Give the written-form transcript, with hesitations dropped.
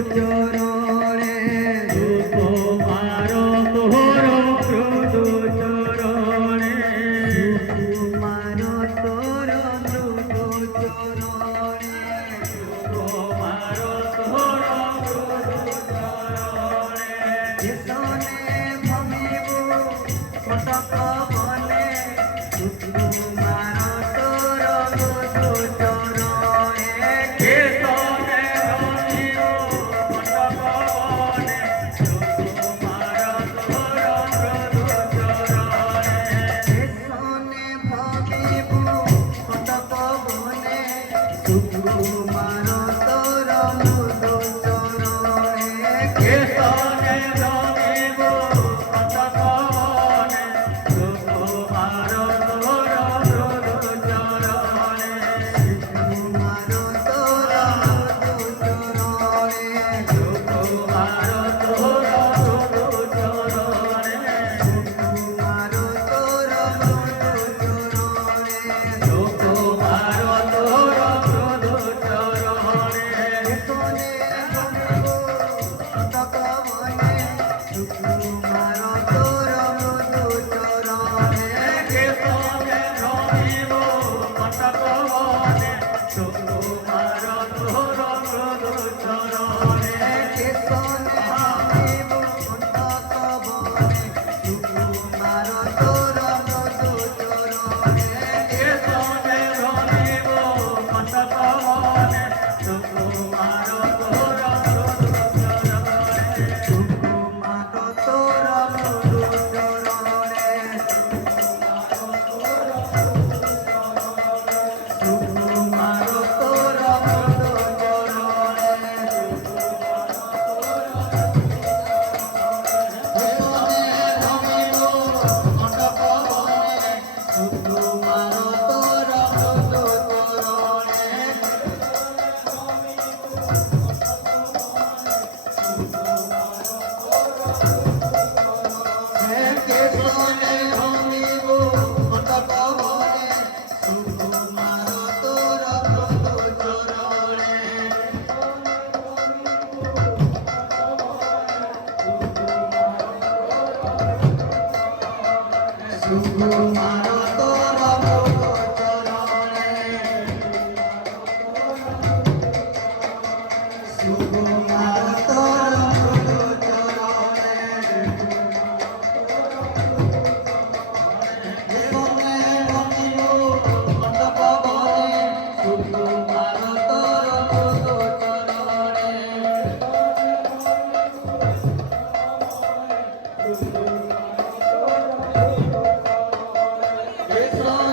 চরণে সুকুমার তোর মৃদু চরণে সুকুমার তোর মৃদু চরণে সুকুমার তোর মৃদু চরণে যেসনে ভবিব কটক বনে সুকুমার তোর মৃদু চরণে যেসনে ভবিব কটক বনে সুকুমার তোর মৃদু চরণে যেসনে ভবিব কটক বনে সুকুমার তোর মৃদু চরণে যেসনে ভবিব কটক বনে সুকুমার তোর মৃদু চরণে সুকুমার তোর মৃদু চরণে সুকুমার তোর মৃদু চরণে সুকুমার তোর মৃদু চরণে সুকুমার তোর মৃদু চরণে যেসনে ভবিব কটক বনে সুকুমার তোর মৃদু চরণে যেসনে ভবিব কটক বনে সুকুমার তোর মৃদু চরণে যেসনে ভবিব কটক বনে সুকুমার তোর মৃদু চরণে যেসনে ভবিব কটক বনে সুকুমার তোর মৃদু চরণে সুকুমার তোর মৃদু চরণে সুকুমার তোর মৃদু চরণে যেসনে ভবিব কটক বনে সুকুমার তোর মৃদু চরণে যেসনে ভবিব কটক বনে সুকুমার তোর মৃদু চরণে সুকুমার তোর মৃদু চরণে সুকুমার তোর মৃদু চরণে যেসনে ভবিব কটক বনে সুকুমার তোর মৃদু চরণে যেসনে